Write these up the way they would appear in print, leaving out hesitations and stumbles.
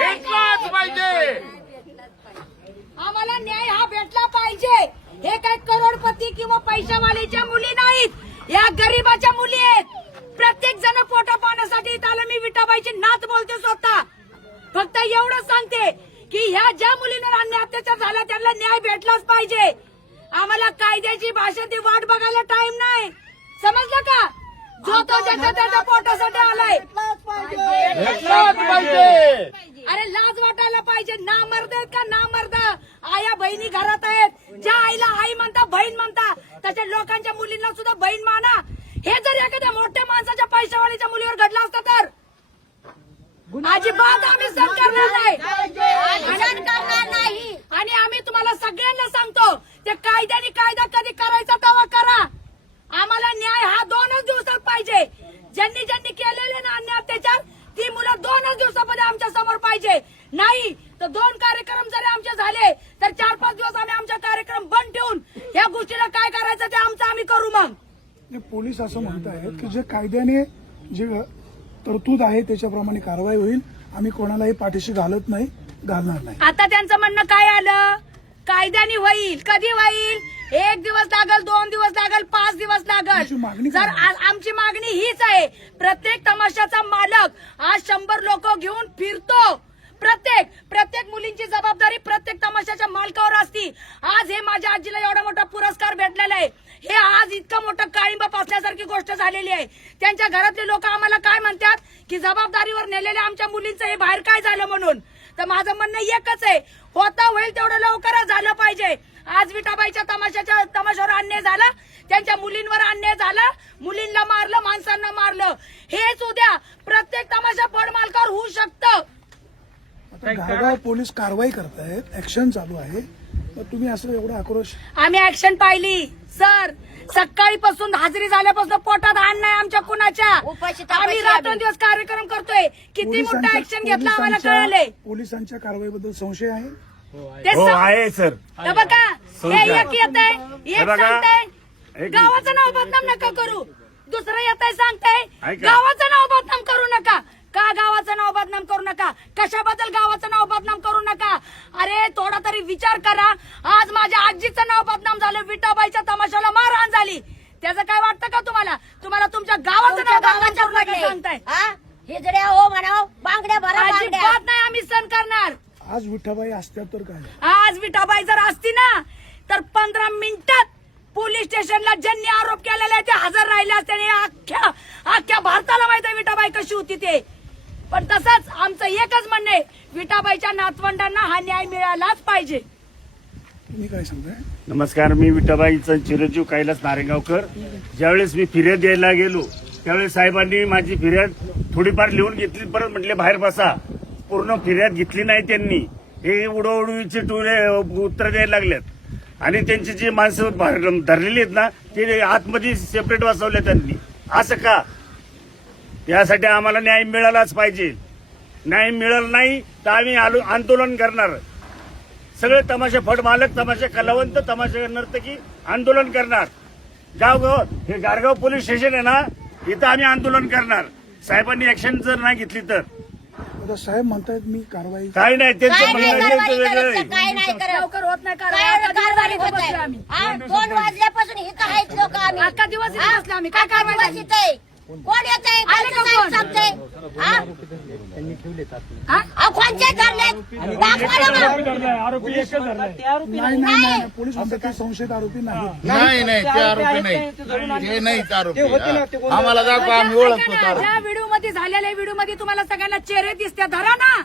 भेटलाच पाहिजे. आम्हाला न्याय हा भेटला पाहिजे. हे काय करोडपती किंवा पैशावालीच्या मुली नाहीत, या गरीबाच्या मुली आहेत. प्रत्येक जण पोटा पाण्यासाठी इथं आलं. मी विठाबाईची नात बोलते स्वतः. फक्त एवढं सांगते की ह्या ज्या मुलींवर अन्याय अत्याचार झाला त्यांना न्याय भेटलाच पाहिजे. आम्हाला कायद्याची भाषेची वाट बघायला टाइम नाही. समजलं का? जो तो त्याच्या पोटासाठी आलाय. भेटलाच पाहिजे. अरे लाज वाटायला पाहिजे. ना मर्द आहेत का ना मर्द? आया बहिणी घरात आहेत. ज्या आईला आई म्हणता बहीण म्हणता तशा लोकांच्या मुलींना सुद्धा बहीण माना. हे जर एखाद्या मोठ्या माणसाच्या पैशावालीच्या मुलीवर घडलं असतं तर अजिबात आम्ही सहन करणार नाही. आणि आम्ही तुम्हाला सगळ्यांना सांगतो ते कायद्याने कायदा कधी करायचा तेव्हा करा. आम्हाला न्याय हा 2च दिवसात पाहिजे. ज्यांनी ज्यांनी केलेले ना अन्याय अत्याचार ती मुलं 2च दिवसामध्ये आमच्या समोर पाहिजे. नाही तर 2 कार्यक्रम जरी आमचे झाले तर 4-5 दिवस आम्ही आमचा कार्यक्रम बंद ठेवून या गोष्टीला काय करायचं ते आमचं आम्ही करू. मग पोलीस असं म्हणतायत की जे कायद्याने जे तरतूद आहे त्याच्याप्रमाणे कारवाई होईल. आम्ही कोणालाही पाठीशी घालणार नाही. आता त्यांचं म्हणणं काय आलं? कायद्याने होईल. कधी होईल? 1 दिवस लागल, 2 दिवस लागल, 5 दिवस तुमची मागणी लागल. जर आमची मागणी हीच आहे. प्रत्येक तमाशाचा मालक आज 100 लोक घेऊन फिरतो. प्रत्येक मुलींची जबाबदारी प्रत्येक तमाशाच्या मालकावर असती. आज हे माझ्या आजीला एवढा मोठा पुरस्कार भेटलेला आहे. हे आज इतकं मोठं काळिंब पासल्यासारखी गोष्ट झालेली आहे. त्यांच्या घरातले लोक आम्हाला काय म्हणतात की जबाबदारीवर नेलेल्या आमच्या मुलींचं हे बाहेर काय झालं म्हणून. तर माझं म्हणणं एकच आहे, होता होईल तेवढं लवकरच झालं पाहिजे. आज विठाबाईच्या तमाशावर अन्याय झाला, त्यांच्या मुलींवर अन्याय झाला, मुलींना मारलं, माणसांना मारलं. हेच उद्या प्रत्येक तमाशा फड मालकावर होऊ शकतं. आता गावगाव पोलीस कारवाई करतायत, ऍक्शन चालू आहे. तर तुम्ही असं एवढा आक्रोश? आम्ही ऍक्शन पाहिली सर. सकाळीपासून हाजरी झाल्यापासून पोटात अन्न नाही आमच्या कुणाच्या. आम्ही रात्रंदिवस कार्यक्रम करतोय. किती मोठं ऍक्शन घेतलं आम्हाला कळालंय. पोलिसांच्या कारवाईबद्दल संशय आहे? हो आहे सर. हे बघा, हे एक येत आहे, एक सांगताय गावाचं नाव बदनाम नका करू. दुसरं येत आहे सांगताय गावाचं नाव बदनाम करू नका. का गावाचं नाव बदनाम करू नका? कशाबद्दल गावाचं नाव बदनाम करू नका? अरे थोडा तरी विचार करा. आज माझ्या आजीचं नाव बदनाम झालं. विठाबाईच्या तमाशाला मारहाण झाली. त्याचं काय वाटतं का तुम्हाला? तुम्हाला तुमच्या गावाचं नाव बदनाम करू नका सांगताय. हिजड्या हो म्हणाव, बांगड्या भरा. अजिबात नाही आम्ही सहन करणार. आज विठाबाई असत्या तर काय? आज विठाबाई जर असती ना तर 15 मिनिटात पोलीस स्टेशनला ज्यांनी आरोप केलेला आहे ते हजर राहिले असते. अख्ख्या भारताला माहिती आहे विठाबाई कशी होती ते. पण तसंच आमचं एकच म्हणणं आहे, विठाबाईच्या नातवंडांना हा न्याय मिळालाच पाहिजे. तुम्ही काय सांगताय? नमस्कार, मी विठाबाईचा चिरंजीव कैलास नारेगावकर. ज्यावेळेस मी फिर्याद द्यायला गेलो त्यावेळेस साहेबांनी माझी फिर्याद थोडीफार लिहून घेतली. परत म्हटले बाहेर बसा. पूर्ण फिर्याद घेतली नाही त्यांनी. हे उडवडवीचे उत्तर द्यायला लागलेत. आणि त्यांची जी माणसं धरलेली आहेत ना ते आतमध्ये सेपरेट बसवले त्यांनी. असं का? यासाठी आम्हाला न्याय मिळालाच पाहिजे. न्याय मिळाला नाही तर आम्ही आंदोलन करणार. सगळे तमाशा फड मालक, तमाशा कलावंत, तमाशा नर्तकी आंदोलन करणार. गावगाव हे गारगाव पोलीस स्टेशन आहे ना, इथं आम्ही आंदोलन करणार. साहेबांनी ऍक्शन जर नाही घेतली तर. आता साहेब म्हणतायत मी कारवाई काही नाही, त्यांचं म्हणणं वेगळं आहे. काय नाही करत. लवकर होत नाही कारवाई होत आहे. आम्ही 2 वाजल्यापासून इथं आहेत लोक. आम्ही अख्खा दिवस इथे बसले आम्ही. काय अख्खा कारवाई दिवस इथे. कोण येत आहे? आले का कोण? सांगते कोणचे धरले दाखवा ना मग. नाही पोलीस म्हणतात की संशयित आरोपी नाही. नाही ते आरोपी नाही. ते नाहीच आरोपी. आम्हाला दाखवा, आम्ही ओळखतो. ज्या व्हिडिओ मध्ये झालेल्या व्हिडिओ मध्ये तुम्हाला सगळ्यांना चेहरे दिसते. धरा ना.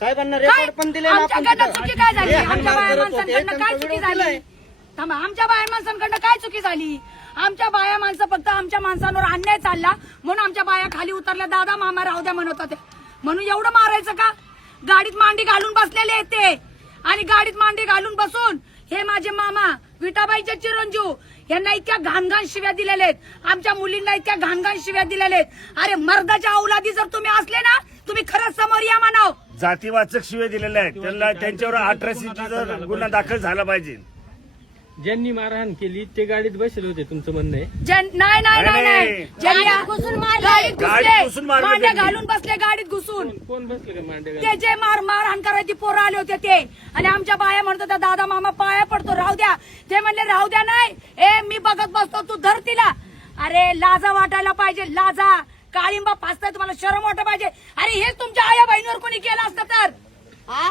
साहेबांना रेकॉर्ड पण दिले. आमच्याकडनं चुकी काय झाली? आमच्या बाया माणसांकडनं काय चुकी झाली? थांबा, आमच्या बाया माणसांकडनं काय चुकी झाली? आमच्या बाया माणसं फक्त आमच्या माणसांवर अन्याय चालला म्हणून आमच्या बाया खाली उतरल्या. दादा मामा राहू द्या म्हणत होते म्हणून एवढं मारायचं का? गाडीत मांडी घालून बसलेले आहेत ते. आणि गाडीत मांडी घालून बसून हे माझे मामा विठाबाईचे चिरंजीव यांना इतक्या घाणघाण शिव्या दिलेल्या आहेत. आमच्या मुलींना इतक्या घाणघाण शिव्या दिलेल्या आहेत. अरे मर्दाच्या औलादी जर तुम्ही असले ना तुम्ही खरंच समोर या म्हणाव. जातीवाचक शिवे दिलेले आहेत. त्यांना त्यांच्यावर 18C गुन्हा दाखल झाला पाहिजे. ज्यांनी मारहाण केली ते गाडीत बसले होते, तुमचं म्हणणं आहे? नाही नाही नाही नाही ज्यांनी गाडीत घुसून मारले. गाडीत गाडीत घुसून घुसले मारलं मांड्या त्यांनी. घालून बसले गाडीत घुसून. कोण बसले का मांडे ते जे मारहाण करायची पोरं आले होते ते, आणि आमच्या बाया म्हणत होत्या दादा मामा पाया पडतो राहू द्या. ते म्हणले राहू द्या नाही, मी बघत बसतो, तू धर तिला. अरे लाजा वाटायला पाहिजे, लाजा. काळिंबा फासताय, तुम्हाला शरम वाटत पाहिजे. अरे हेच तुमच्या आया बहिणीवर कोणी केलं असतं तर? हा?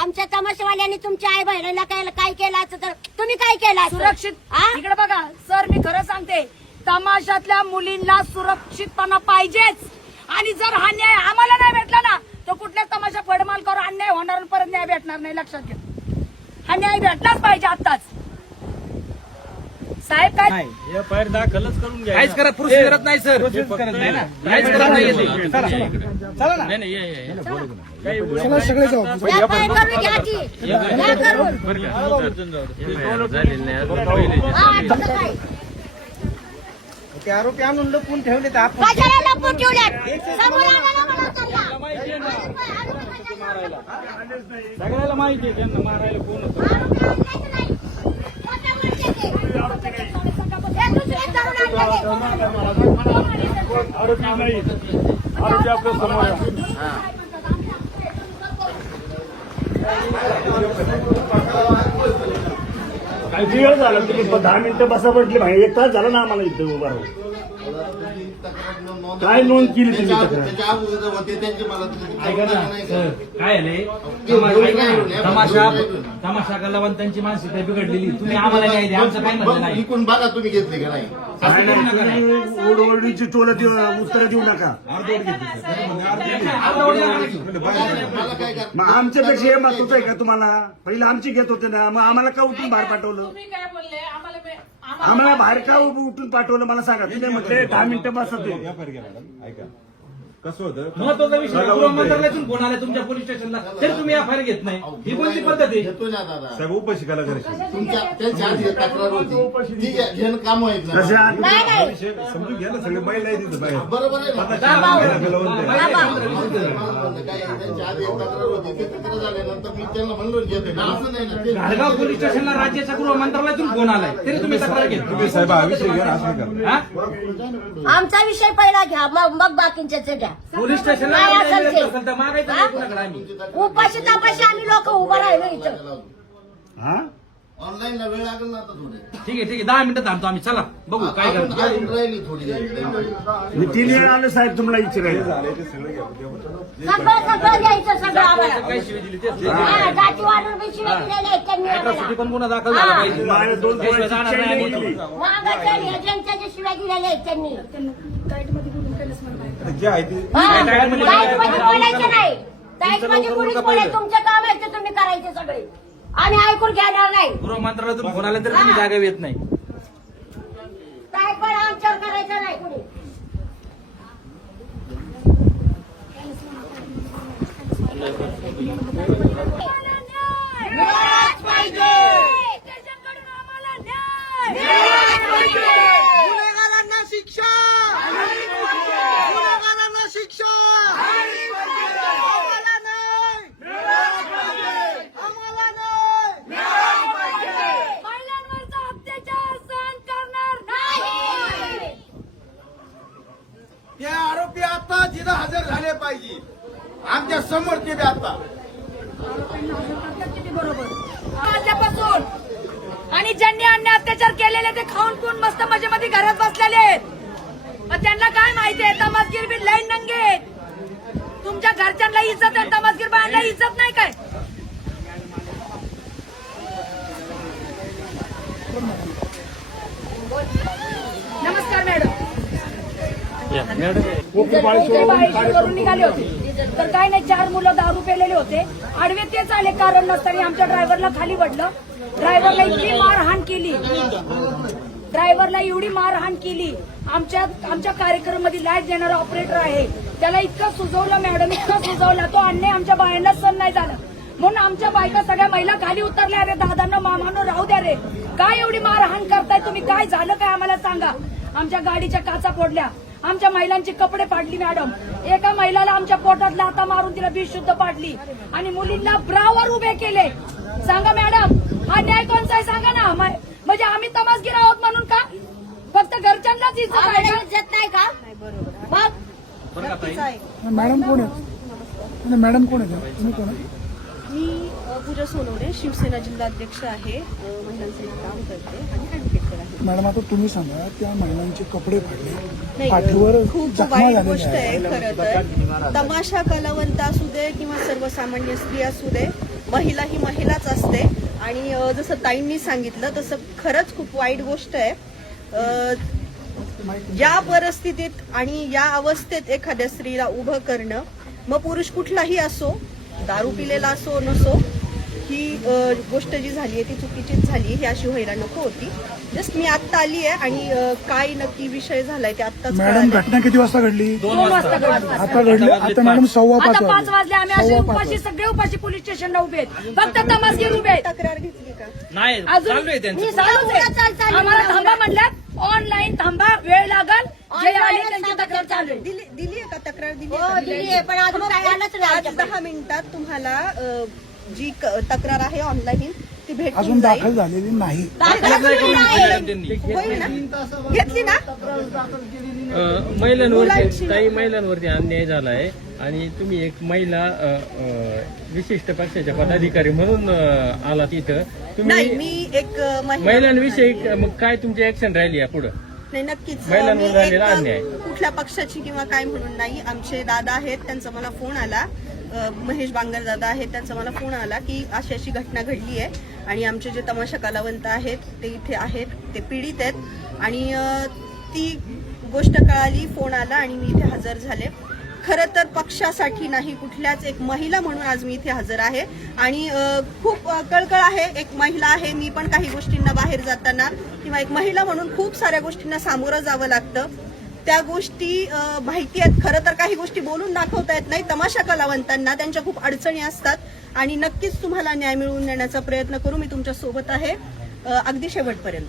आमच्या तमाशावाल्यांनी तुमच्या आई बहिणीला काय केलं असतं तर तुम्ही काय केलं असतं? सुरक्षित. हा? इकडे बघा सर, मी खरं सांगते, तमाशातल्या मुलींना सुरक्षितपणा पाहिजेच. आणि जर हा न्याय आम्हाला नाही भेटला ना, तर कुठल्याच तमाशा फडमालकावर अन्याय होणार आणि परत न्याय भेटणार नाही, लक्षात घ्या. हा न्याय भेटलाच पाहिजे आत्ताच. साहेब काय एफआयआर दाखलच करून घ्या. काहीच करा, प्रोसेस करत नाही सर. काहीच करत नाही येते. चला ना. नाही नाही, या. चला सगळे जाऊ. या पाय करून घ्या ती. या करून. झालेलं नाही अजून पहिले. हा, तुझं काय? ते आरोपी आणून लपून ठेवले तर आपण कशाला लपून ठेवल्यात? समोर आणायला बोलव त्यांना. सगळ्याला माहिती आहे त्यांना मारायला कोण होतं. आरोपी आणण्याचं नाही. खोटं बोलते ते. हे दुसरे तरुण आणले ते. आरोपी नाही, आरोपी आपल्या समोर आहे. काही वेळ झाला, तुम्ही 10 मिनिटं बसा म्हटले भाई, 1 तास झाला ना आम्हाला इथं उभा राहून. काय नोंद केली तुम्ही तक्रार? त्याच्या अगोदर होते त्यांचे मला ऐका ना सर, काय आलंय तमाशा कलावंतांची मानसिकता बिघडलेली. तुम्ही आम्हाला न्याय द्या, आमचं काय म्हणणं नाही. इकून बघा तुम्ही घेतले का नाही. काय नाही, तुम्ही ओरडोरडीची टोलं उत्तर देऊ नका. मला काय करा. मग आमच्यापेक्षा हे महत्वाचं आहे का तुम्हाला? पहिलं आमची घेत होते ना, मग आम्हाला का उठून बाहेर पाठवलं? आम्हाला बाहेर का उठून पाठवलं मला सांगा. तुम्ही म्हटले 10 मिनिटं बसत ऐका कसं होतं महत्वाचा विषय गृहमंत्रालयातून फोन आला तुमच्या पोलीस स्टेशनला, तरी तुम्ही एफआयआर घेत नाही. ही कोणती पद्धत आहे? घेतो ना दादा. साहेब उपाशी कला करायची तुमच्या त्यांच्या आधी तक्रार होती, ठीक आहे, घेणं काम आहेत ना. कशा नाही नाही. विषय समजून घ्या ना, सगळे बैल आहे तिथं बाहेर. बरोबर आहे ना. आता काम केलं कलावंत आहे. काय त्यांच्या आधी एक तक्रार होती, ते तक्रार झाल्यानंतर मी त्यांना म्हणलो घेते ना, असं नाही ना. ते घाटगाव पोलीस स्टेशनला राज्याच्या गृहमंत्रालयातून फोन आलाय, तरी तुम्ही तक्रार घेत तुम्ही साहेब हा विषय घ्या, असं करा. हा? आमचा विषय पहिला घ्या, मग बाकींच्याच घ्या. पोलीस स्टेशनला काय असेल ते? असेल तर मागायचं नाही कुणाकडे आम्ही. उपाशी तापाशी आम्ही लोक उभं राहिलो इथं. हा? ऑनलाईनला वेळ लागेल ना आता थोडे. ठीक आहे 10 मिनिटं थांबतो आम्ही. चला बघू काय अजून करतो. अजून राहिली थोडी. मी 3 वेळ आलो साहेब तुम्हाला विचारायला. सगळं द्यायचं सगळं आम्हाला. काय शिवी दिली तेच. हा, जातीवादून बी शिव्या दिलेल्या आहेत त्यांनी अॅट्रॉसिटी आम्हाला. पण गुन्हा दाखल झाला पाहिजे. माझ्या 2 त्याशिवाय जाणार नाही आम्ही. वाघाच्या एजंटच्या जे शिव्या दिलेल्या आहेत त्यांनी. गाईडमध्ये बोलून केलंच म्हणताय. जे आहे ते हा, डाएटमध्ये डाएटमध्ये बोलायचं नाही. डाएटमध्ये कोणीच बोलायचं, तुमचं काम आहे ते तुम्ही करायचे सगळे. आम्ही ऐकून घेणार नाही. गृहमंत्रालयातून फोन आला तरी तुम्ही जागा येत नाही. डाएट पण आमच्यावर करायचं नाही कोणी. मिळालाच पाहिजे. स्टेशनकडून आम्हाला न्याय. मिळालाच पाहिजे. गुन्हेगारांना शिक्षा. गुन्हेगारांना शिक्षा. आम्हाला नाही. आम्हाला नाही. महिलांवरचा अत्याचार सहन करणार नाही. ते आरोपी आता जिथं हजर झाले पाहिजे, आमच्या समोर ते बी आता. किती बरोबर आल्यापासून. आणि ज्यांनी अन्याय अत्याचार केलेले ते खाऊन पिऊन मस्त मजेमध्ये घरात बसलेले आहेत. पण त्यांना काय माहितीये, तमासगीर बी लई नंगे आहेत. तुमच्या घरच्यांना इज्जत आहे, तमासगीर बायांना इज्जत नाही काय? नमस्कार मॅडम. ते बाहेर करून निघाले होते तर काय नाही, 4 मुलं दारू पेलेले होते. आडवे तेच आले कारण नसताना आमच्या ड्रायव्हरला खाली पडलं. ड्रायव्हरला इतकी मारहाण केली, ड्रायव्हरला एवढी मारहाण केली. आमच्या कार्यक्रमामध्ये लाईट देणारा ऑपरेटर आहे, त्याला इतकं सुजवलं मॅडम, इतकं सुजवलं, तो अन्याय आमच्या बायांना सहन नाही झाला. म्हणून आमच्या बायका सगळ्या महिला खाली उतरल्या. अरे दादांना मामांनो राहू द्या रे, काय एवढी मारहाण करताय तुम्ही? काय झालं काय आम्हाला सांगा. आमच्या गाडीच्या काचा फोडल्या, आमच्या महिलांचे कपडे पाडली मॅडम. एका महिलाला आमच्या पोटात लाथा मारून तिला बेशुद्ध पाडली आणि मुलींना ब्रावर उभे केले. सांगा मॅडम, हा न्याय कोणचा आहे सांगा ना. म्हणजे आम्ही तमासगीर आहोत म्हणून का? फक्त घरच्यांनाच इज्जत आहे का? इज्जत नाही का मग बरं का ताई? मॅडम कोण आहेत? मॅडम कोण आहेत? तुम्ही कोण आहे? मी पूजा सोनवणे, शिवसेना जिल्हाध्यक्ष आहे, महिलांसाठी काम करते आणि ऍडव्होकेट आहे. मॅडम आता तुम्ही सांगा, त्या महिलांचे कपडे फाडले, नाही, पाठीवर खूप जखमा वाईट झालेल्या गोष्ट आहे आहेत. खरं तर. तमाशा कलावंत असू दे किंवा सर्वसामान्य स्त्री असू दे, महिला ही महिलाच असते आणि जसं ताईंनी सांगितलं तसं खरंच खूप वाईट गोष्ट आहे. या परिस्थितीत आणि या अवस्थेत एखाद्या स्त्रीला उभं करणं, मग पुरुष कुठलाही असो, दारू पिलेला असो नसो, ही गोष्ट जी झाली आहे ती चुकीचीच झाली. ही अशी व्हायला नको होती. जस्ट मी आत्ता आली आहे आणि काय नक्की विषय झालाय ते आत्ताच मॅडम कळालंय. घटना किती वाजता घडली? 2 वाजता घडली. आता घडली. आता मॅडम 5:15 आता 5 वाजले. आम्ही असे 5:15 उपाशी, सगळे उपाशी पोलीस स्टेशनला उभे आहेत. फक्त तमासगीर उभे आहेत. तक्रार घेतली का? नाही अजून चालू आहे त्यांचं. मी चालूच आहे. आम्हाला थांबा म्हणल्यात. ऑनलाईन थांबा, वेळ लागल. जे आले त्यांची तक्रार चालू आहे. दिली आहे का तक्रार? दिली हो आहे दिली आहे पण अजून काय आलंच नाही आज 10 मिनिटात तुम्हाला जी तक्रार आहे ऑनलाईन ती भेटून अजून जाईल. दाखल झालेली नाही. होईल ना? घेतली ना? महिलांवरती काही महिलांवरती अन्याय झाला आहे आणि तुम्ही एक महिला विशिष्ट पक्षाच्या पदाधिकारी म्हणून आला तिथं. नाही, तुम्ही मी एक महिलांविषयी मग काय तुमची ऍक्शन राहिली या पुढे? नाही, नक्कीच महिलांवर मी झालेला अन्याय. कुठल्या पक्षाची किंवा काय म्हणून नाही. आमचे दादा आहेत, त्यांचा मला फोन आला. महेश बांगर दादा आहेत, त्यांचा मला फोन आला की अशी अशी घटना घडली आहे आणि आमचे जे तमाशा कलावंत आहेत ते इथे आहेत, ते पीडित आहेत आणि ती गोष्ट कळाली, फोन आला आणि मी इथे हजर झाले. खरं तर पक्षासाठी नाही, कुठल्याच एक महिला म्हणून आज मी इथे हजर आहे आणि खूप कळकळ आहे. एक महिला आहे, मी पण काही गोष्टींना बाहेर जाताना किंवा एक महिला म्हणून खूप साऱ्या गोष्टींना सामोरं जावं लागतं. त्या गोष्टी माहिती आहेत. खरं तर काही गोष्टी बोलून दाखवता येत नाही. तमाशा कलावंतांना त्यांच्या खूप अडचणी असतात आणि नक्कीच तुम्हाला न्याय मिळवून देण्याचा प्रयत्न करू. मी तुमच्या सोबत आहे अगदी शेवटपर्यंत.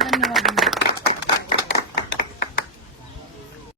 धन्यवाद.